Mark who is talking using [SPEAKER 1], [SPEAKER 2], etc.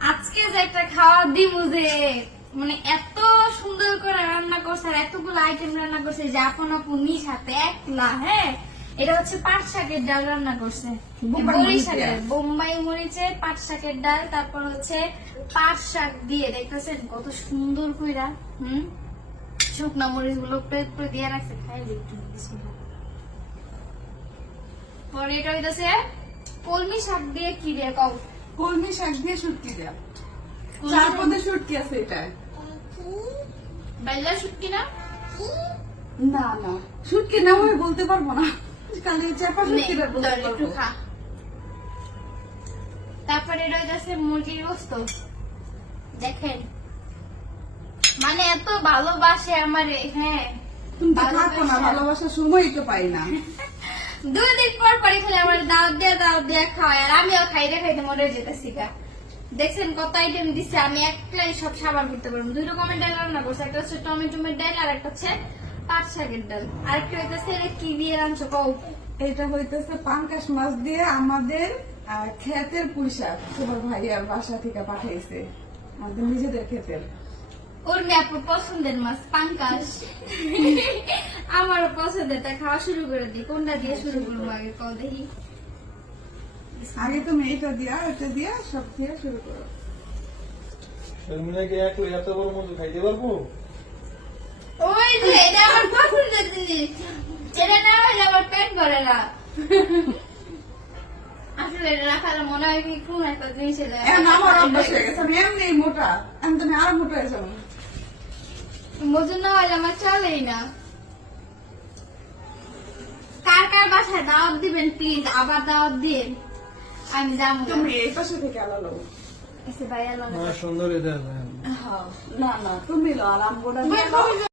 [SPEAKER 1] আজকে যে একটা খাওয়া দিমু যে মানে এত সুন্দর করে রান্না করছে আর এতগুলো আইটেম রান্না করছে যে আপন আপন নিজ হাতে একলা হ্যাঁ? এটা হচ্ছে পাট শাকের ডাল রান্না করছে।
[SPEAKER 2] বোম্বাই মরিচ
[SPEAKER 1] পাট শাকের ডাল তারপর হচ্ছে পাট শাক দিয়ে দেখতেছেন কত সুন্দর কইরা হুম? শুকনা মরিচগুলো প্লেট করে দিয়ে রাখছে খাই একটু পরে এটা হইতেছে কলমি শাক দিয়ে কি দিয়ে কও?
[SPEAKER 2] কলমি শাক দিয়ে শুটকি দেয়া। চার পদে শুটকি আছে এটা
[SPEAKER 1] বাইলা শুটকি না?
[SPEAKER 2] না না। শুটকি না আমি বলতে পারব না। কালি চাপা শুটকিটা বলতে পারব।
[SPEAKER 1] তারপরে রয়েছে মুরগির গোস্ত। দেখেন। মানে এত ভালোবাসে আমার হ্যাঁ।
[SPEAKER 2] ভালোবাসার সময়ই তো পাই না।
[SPEAKER 1] দুই পর খেলে আমার দাওয়াত দিয়ে দাওয়াত দিয়ে খাওয়ায়, আর আমিও খাইতে খাইতে মরে যেতেছি গা। দেখছেন কত আইটেম দিচ্ছে আমি একলাই সব সাবার করতে পারব। দুই রকমের ডাল রান্না করছি, একটা হচ্ছে টমেটোমের ডাল আর একটা হচ্ছে পাট শাকের ডাল। আরেকটা হইতেছে এটা কি দিয়ে রাঁধছো কও।
[SPEAKER 2] এটা হইতেছে পাঙ্কাশ মাছ দিয়ে আমাদের ক্ষেতের পুঁই শাক তোমার ভাইয়ার বাসা থেকে পাঠাইছে, আমাদের নিজেদের ক্ষেতের।
[SPEAKER 1] ওর আপুর পছন্দের মাছ পাঙ্কাশ। আমারও পছন্দের খাওয়া শুরু করে দিই। কোনটা দিয়ে শুরু করব আগে কও দেখি।
[SPEAKER 2] আগে তুমি এটা দিয়া এটা দিয়া সব দিয়ে শুরু করো।
[SPEAKER 3] শর্মিলাকে এক এত বড় মজু খাইতে পারব?
[SPEAKER 1] ওই যে এটা আমার পছন্দের জিনিস। এটা না হলে আমার পেট ভরে না। আসলে এটা না খেলে মনে হয় কি কোন একটা জিনিস
[SPEAKER 2] আমার অভ্যাস হয়ে গেছে আমি এমনি মোটা আমি তুমি আরও মোটা হয়ে যাব
[SPEAKER 1] মজুর না হলে আমার চলেই না। কার কার বাসায় দাওয়াত দিবেন প্লিজ আবার দাওয়াত দিন আমি যাব
[SPEAKER 2] তুমি এই পাশে থেকে আলালো
[SPEAKER 1] এসে ভাইয়া
[SPEAKER 3] সুন্দর এটা
[SPEAKER 2] না না তুমি লো আরাম আমগোটা